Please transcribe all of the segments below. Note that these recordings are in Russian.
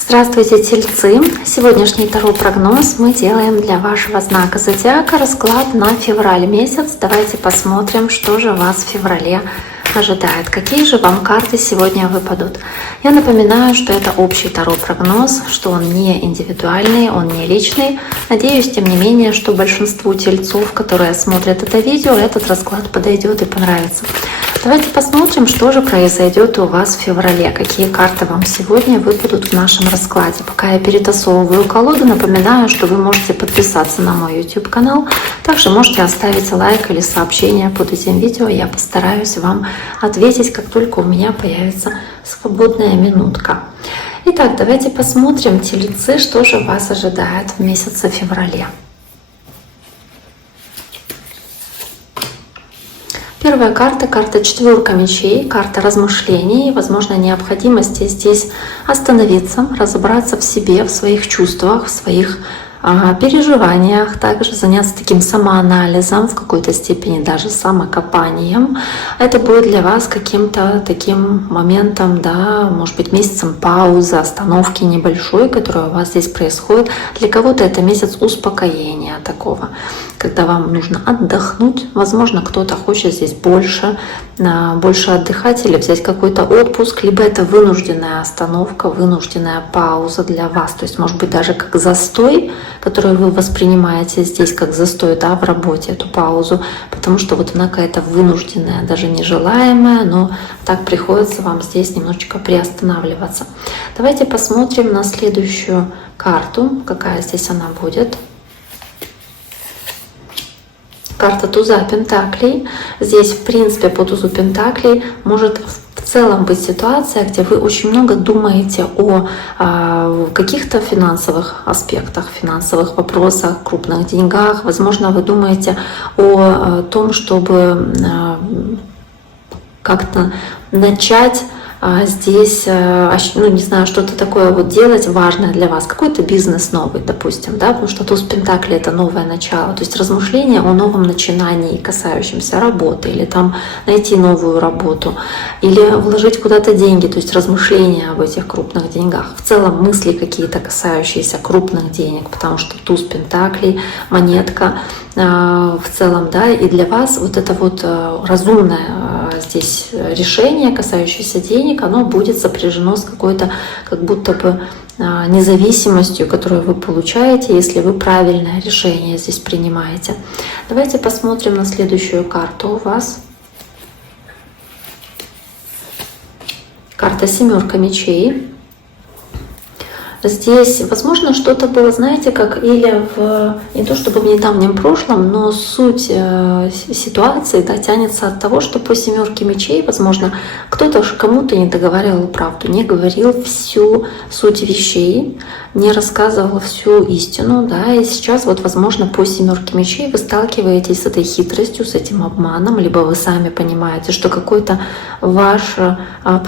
Здравствуйте, Тельцы! Сегодняшний таро-прогноз мы делаем для вашего знака зодиака, расклад на февраль месяц. Давайте посмотрим, что же вас в феврале ожидает. Какие же вам карты сегодня выпадут? Я напоминаю, что это общий таро-прогноз, что он не индивидуальный, он не личный. Надеюсь, тем не менее, что большинству тельцов, которые смотрят это видео, этот расклад подойдет и понравится. Давайте посмотрим, что же произойдет у вас в феврале, какие карты вам сегодня выпадут в нашем раскладе. Пока я перетасовываю колоду, напоминаю, что вы можете подписаться на мой YouTube канал. Также можете оставить лайк или сообщение под этим видео. Я постараюсь вам ответить, как только у меня появится свободная минутка. Итак, давайте посмотрим, тельцы, что же вас ожидает в месяце феврале. Первая карта, карта четверка мечей, карта размышлений, возможно, необходимости здесь остановиться, разобраться в себе, в своих чувствах, в своих переживаниях, также заняться таким самоанализом, в какой-то степени даже самокопанием. Это будет для вас каким-то таким моментом, да, может быть, месяцем паузы, остановки небольшой, которая у вас здесь происходит. Для кого-то это месяц успокоения такого, когда вам нужно отдохнуть. Возможно, кто-то хочет здесь больше отдыхать или взять какой-то отпуск, либо это вынужденная остановка, вынужденная пауза для вас. То есть, может быть, даже как застой, который вы воспринимаете здесь как застой, да, в работе, эту паузу, потому что вот она какая-то вынужденная, даже нежелаемая, но так приходится вам здесь немножечко приостанавливаться. Давайте посмотрим на следующую карту, какая здесь она будет. Карта туза пентаклей. Здесь, в принципе, по тузу пентаклей может в целом быть ситуация, где вы очень много думаете о каких-то финансовых аспектах, финансовых вопросах, крупных деньгах. Возможно, вы думаете о том, чтобы как-то начать здесь, ну не знаю, что-то такое вот делать важное для вас, какой-то бизнес новый, допустим, да, потому что туз пентаклей — это новое начало, то есть размышления о новом начинании, касающемся работы, или там найти новую работу, или вложить куда-то деньги, то есть размышления об этих крупных деньгах, в целом мысли какие-то, касающиеся крупных денег, потому что туз пентаклей, монетка в целом, да, и для вас вот это вот разумное здесь решение, касающееся денег, оно будет сопряжено с какой-то как будто бы независимостью, которую вы получаете, если вы правильное решение здесь принимаете. Давайте посмотрим на следующую карту у вас. Карта семерка мечей. Здесь, возможно, что-то было, знаете, как или не то чтобы в недавнем прошлом, но суть ситуации, да, тянется от того, что по семерке мечей, возможно, кто-то кому-то не договаривал правду, не говорил всю суть вещей, не рассказывал всю истину, да, и сейчас вот, возможно, по семерке мечей вы сталкиваетесь с этой хитростью, с этим обманом, либо вы сами понимаете, что какой-то ваш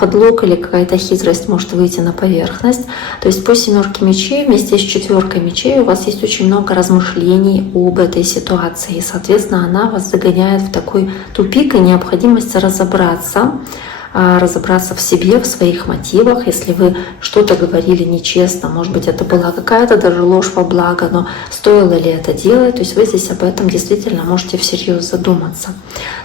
подлог или какая-то хитрость может выйти на поверхность. То есть по семерке мечей вместе с четверкой мечей у вас есть очень много размышлений об этой ситуации, и, соответственно, она вас загоняет в такой тупик и необходимость разобраться в себе, в своих мотивах. Если вы что-то говорили нечестно, может быть, это была какая-то даже ложь во благо, но стоило ли это делать, то есть вы здесь об этом действительно можете всерьез задуматься.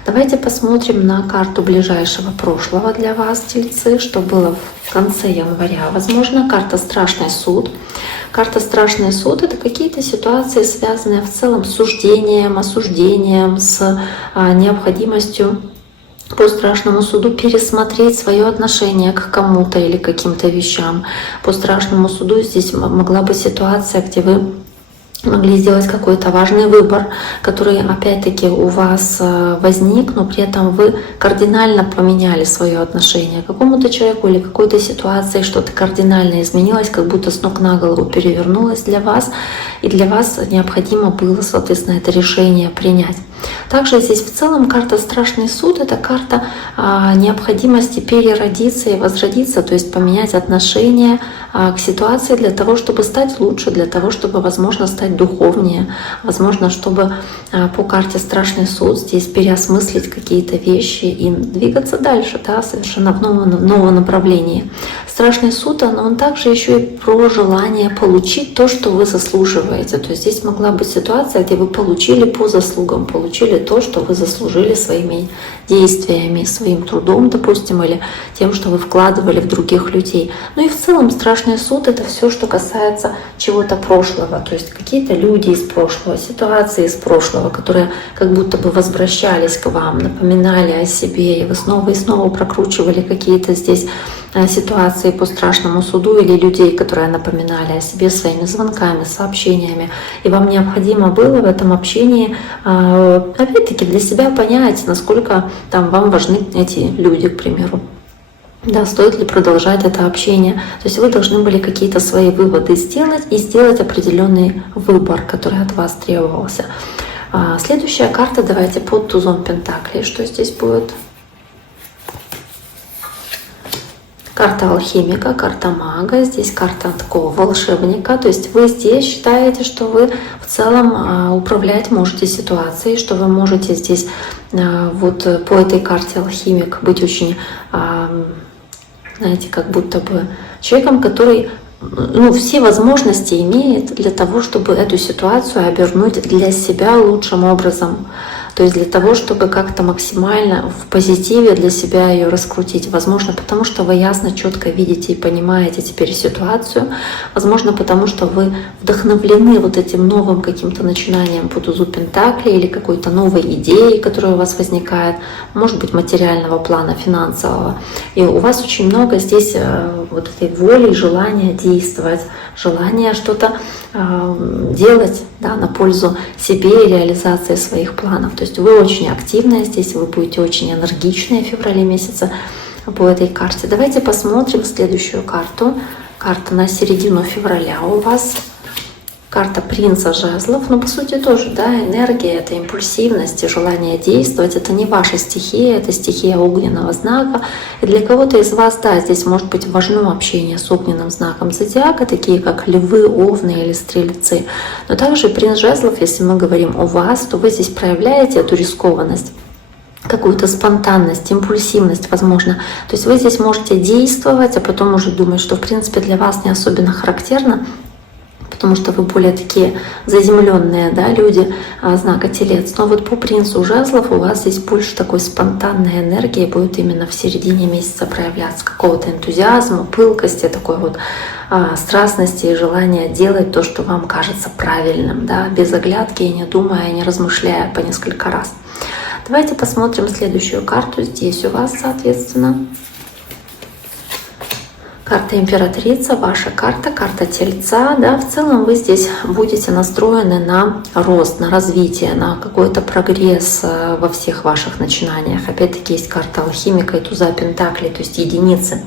Давайте посмотрим на карту ближайшего прошлого для вас, тельцы, что было в конце января. Возможно, карта «Страшный суд». Карта «Страшный суд» — это какие-то ситуации, связанные в целом с суждением, осуждением, с необходимостью по страшному суду пересмотреть свое отношение к кому-то или каким-то вещам. По страшному суду здесь могла быть ситуация, где вы могли сделать какой-то важный выбор, который опять-таки у вас возник, но при этом вы кардинально поменяли свое отношение к какому-то человеку или какой-то ситуации, что-то кардинально изменилось, как будто с ног на голову перевернулось для вас, и для вас необходимо было, соответственно, это решение принять. Также здесь в целом карта «Страшный суд» — это карта необходимости переродиться и возродиться, то есть поменять отношение к ситуации для того, чтобы стать лучше, для того, чтобы, возможно, стать духовнее, возможно, чтобы по карте «Страшный суд» здесь переосмыслить какие-то вещи и двигаться дальше, да, совершенно в новом направлении. страшный суд, он также еще и про желание получить то, что вы заслуживаете. То есть здесь могла быть ситуация, где вы получили по заслугам, получили то, что вы заслужили своими действиями, своим трудом, допустим, или тем, что вы вкладывали в других людей. Ну и в целом страшный суд — это все, что касается чего-то прошлого, то есть какие-то люди из прошлого, ситуации из прошлого, которые как будто бы возвращались к вам, напоминали о себе, и вы снова и снова прокручивали какие-то здесь ситуации по страшному суду или людей, которые напоминали о себе своими звонками, сообщениями. И вам необходимо было в этом общении, опять-таки, для себя понять, насколько там вам важны эти люди, к примеру. Да, стоит ли продолжать это общение. То есть вы должны были какие-то свои выводы сделать и сделать определенный выбор, который от вас требовался. Следующая карта, давайте под тузом Пентаклей, что здесь будет. Карта алхимика, карта мага, здесь карта такого волшебника. То есть вы здесь считаете, что вы в целом управлять можете ситуацией, что вы можете здесь вот по этой карте алхимик быть очень, знаете, как будто бы человеком, который все возможности имеет для того, чтобы эту ситуацию обернуть для себя лучшим образом. То есть для того, чтобы как-то максимально в позитиве для себя ее раскрутить. Возможно, потому что вы ясно, четко видите и понимаете теперь ситуацию. Возможно, потому что вы вдохновлены вот этим новым каким-то начинанием по тузу Пентаклей или какой-то новой идеей, которая у вас возникает, может быть, материального плана, финансового. И у вас очень много здесь вот этой воли, желания действовать, желания что-то делать, да, на пользу себе и реализации своих планов. То есть вы очень активны здесь, вы будете очень энергичны в феврале месяце по этой карте. Давайте посмотрим следующую карту. Карта на середину февраля у вас. Карта принца жезлов, но по сути тоже, да, энергия, это импульсивность и желание действовать, это не ваша стихия, это стихия огненного знака. И для кого-то из вас, да, здесь может быть важно общение с огненным знаком зодиака, такие как львы, овны или стрельцы. Но также принц жезлов, если мы говорим о вас, то вы здесь проявляете эту рискованность, какую-то спонтанность, импульсивность, возможно. То есть вы здесь можете действовать, а потом уже думать, что в принципе для вас не особенно характерно, потому что вы более такие заземленные, да, люди знака Телец. Но вот по принцу жезлов у вас здесь больше такой спонтанной энергии будет именно в середине месяца проявляться, какого-то энтузиазма, пылкости, такой вот страстности и желания делать то, что вам кажется правильным, да, без оглядки и не думая, и не размышляя по несколько раз. Давайте посмотрим следующую карту. Здесь у вас, соответственно, карта императрица, ваша карта, карта Тельца. Да, в целом вы здесь будете настроены на рост, на развитие, на какой-то прогресс во всех ваших начинаниях. Опять-таки есть карта алхимика и туза Пентаклей, то есть единицы.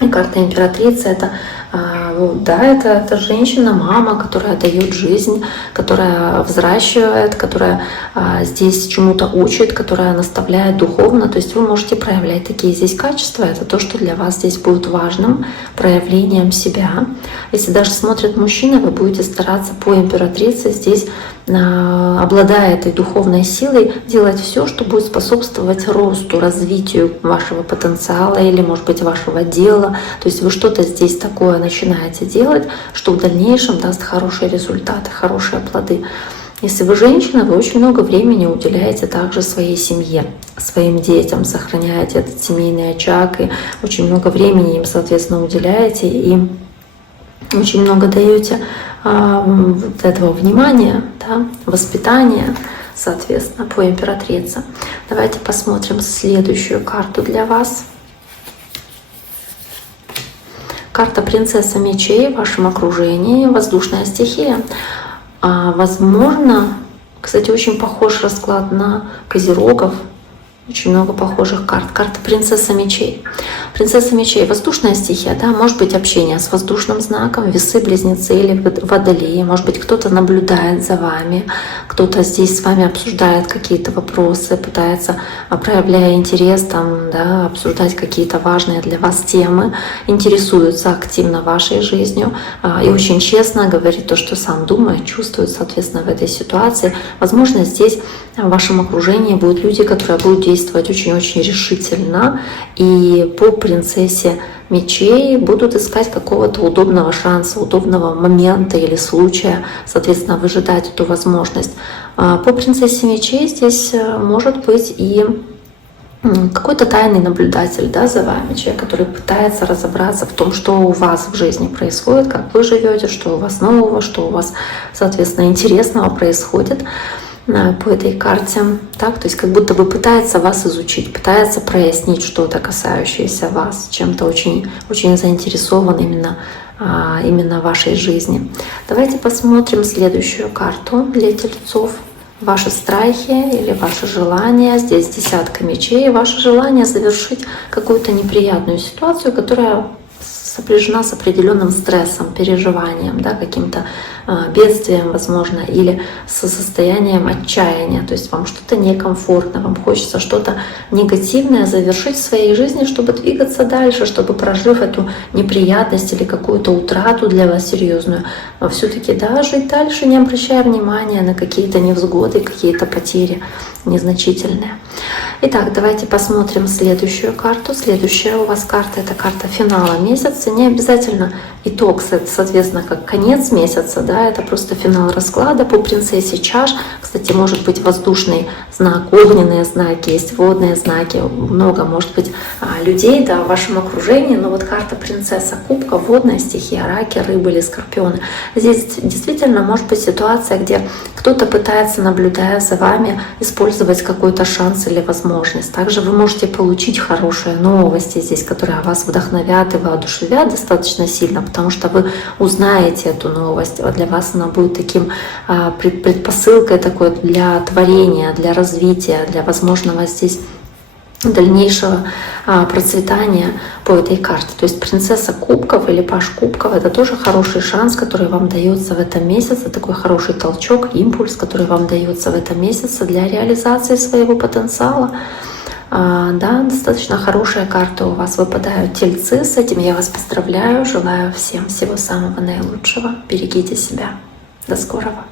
И карта императрицы — это, да, это женщина, мама, которая дает жизнь, которая взращивает, которая здесь чему-то учит, которая наставляет духовно. То есть вы можете проявлять такие здесь качества. Это то, что для вас здесь будет важным проявлением себя. Если даже смотрит мужчина, вы будете стараться по императрице здесь, обладая этой духовной силой, делать все, что будет способствовать росту, развитию вашего потенциала или, может быть, вашего дела. То есть вы что-то здесь такое начинаете делать, что в дальнейшем даст хорошие результаты, хорошие плоды. Если вы женщина, вы очень много времени уделяете также своей семье, своим детям, сохраняете этот семейный очаг и очень много времени им, соответственно, уделяете и очень много даете вот этого внимания, да, воспитания, соответственно, по императрице. Давайте посмотрим следующую карту для вас. Карта принцесса мечей в вашем окружении, воздушная стихия. Возможно, кстати, очень похож расклад на козерогов. Очень много похожих карт. Карта принцесса мечей. Принцесса мечей — воздушная стихия, да, может быть общение с воздушным знаком, весы, близнецы или водолеи. Может быть, кто-то наблюдает за вами, кто-то здесь с вами обсуждает какие-то вопросы, пытается, проявляя интерес, там, да, обсуждать какие-то важные для вас темы, интересуется активно вашей жизнью и очень честно говорит то, что сам думает, чувствует, соответственно, в этой ситуации. Возможно, здесь в вашем окружении будут люди, которые будут действовать очень-очень решительно, и по принцессе мечей будут искать какого-то удобного шанса, удобного момента или случая, соответственно, выжидать эту возможность. По принцессе мечей здесь может быть и какой-то тайный наблюдатель, да, за вами, человек, который пытается разобраться в том, что у вас в жизни происходит, как вы живете, что у вас нового, что у вас, соответственно, интересного происходит по этой карте. Так, то есть как будто бы пытается вас изучить, пытается прояснить что-то, касающееся вас, чем-то очень, очень заинтересован именно вашей жизни. Давайте посмотрим следующую карту для тельцов. Ваши страхи или ваши желания. Здесь десятка мечей. Ваше желание завершить какую-то неприятную ситуацию, которая сопряжена с определенным стрессом, переживанием, да, каким-то бедствием, возможно, или со состоянием отчаяния. То есть вам что-то некомфортно, вам хочется что-то негативное завершить в своей жизни, чтобы двигаться дальше, чтобы, прожив эту неприятность или какую-то утрату для вас серьезную, все-таки да, жить дальше, не обращая внимания на какие-то невзгоды, какие-то потери незначительные. Итак, давайте посмотрим следующую карту. Следующая у вас карта — это карта финала месяца. Не обязательно итог, соответственно, как конец месяца, да, это просто финал расклада по принцессе чаш. Кстати, может быть воздушный знак, огненные знаки, есть водные знаки, много может быть людей, да, в вашем окружении, но вот карта принцесса кубка, водная стихия, раки, рыбы или скорпионы. Здесь действительно может быть ситуация, где кто-то пытается, наблюдая за вами, использовать какой-то шанс или возможность. Также вы можете получить хорошие новости здесь, которые вас вдохновят и воодушевят достаточно сильно, потому что вы узнаете эту новость. Для вас она будет таким предпосылкой такой для творения, для развития, для возможного здесь дальнейшего процветания по этой карте. То есть принцесса кубков или паж кубков — это тоже хороший шанс, который вам дается в этом месяце, такой хороший толчок, импульс, который вам дается в этом месяце для реализации своего потенциала. Да, достаточно хорошая карта у вас выпадают, тельцы. С этим я вас поздравляю. Желаю всем всего самого наилучшего. Берегите себя. До скорого.